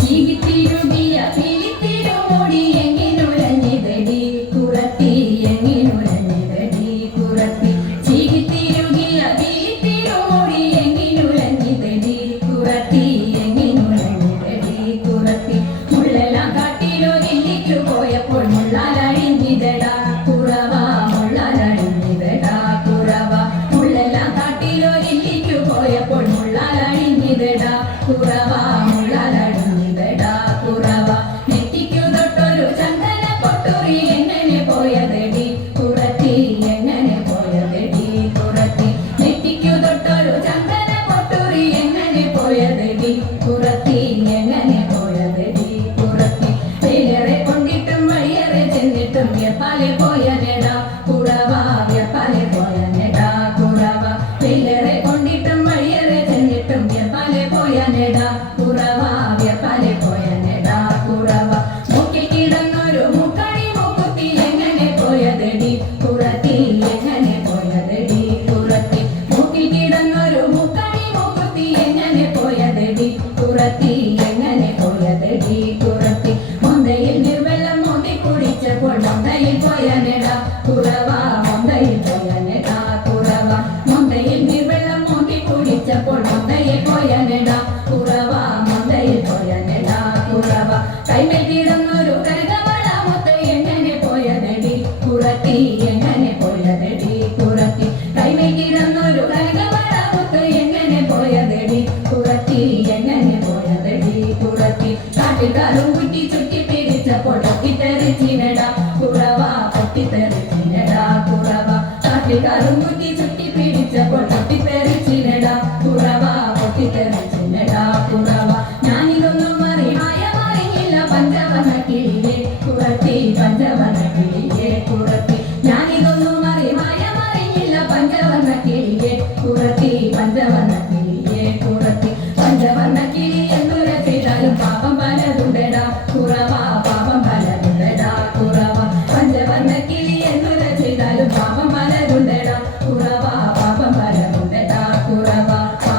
Tigitiru Bia Bia പോയതടി പുറത്തി എങ്ങനെ പോയതടി? പുറത്തി കൊണ്ടിട്ടും വയ്യറെ ചെന്നിട്ടും എപ്പാലെ that the ficar no bye